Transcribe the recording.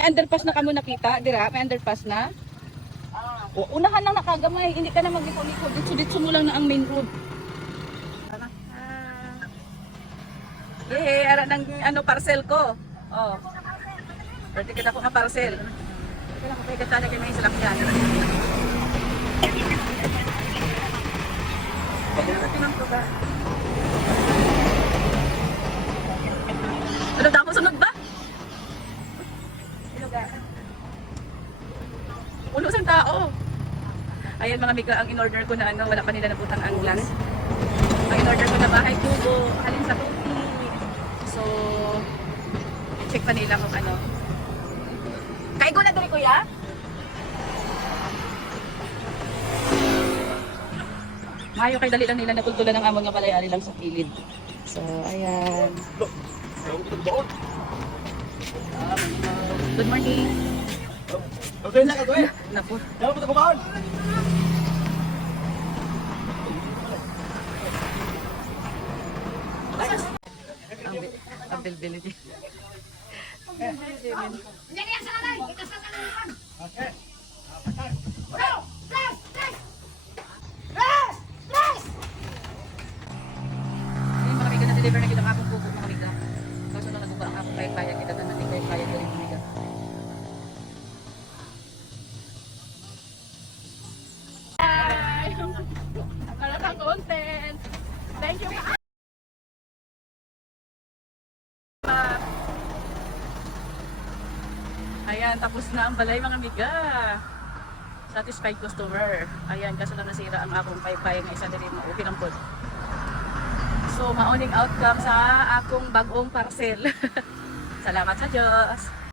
May underpass na kamo nakita, dira? May underpass na? O, unahan lang nakagamay, hindi ka na mag-liko-liko. Ditso-ditso mo lang na ang main road. Eh, ara ng ano parcel ko. Oh. Pwede kita ko nga parcel. Kaya ko pwede sana kayo may salakyan. Ano daw mo sunod ba? Ulo sang tao. Ayan mga miga, ang in-order ko na ano, wala pa nila nabutang ang glass. Ang in-order ko na bahay kubo, halin sa tupi. So, check pa nila kung ano. Kaigo na dali kuya? Mayo kay dali lang nila natultulan ng amon nga palayari lang sa kilid. So, ayan. Good morning. Okay na kagawin. Naku. Dapat mo kumaon. Ang bilbility. Mga miga na deliver na kita akong kuko mga miga. Kaso na nagbuka ang akong kaya kita na natin kaya ko rin mga miga. Ang content. Thank you. Ayan, tapos na ang balay mga miga. Satisfied customer. Ayan, kaso lang nasira ang akong paypay nga isa dili mo okay lang po. So, maoning outcome sa akong bagong parcel. Salamat sa Diyos.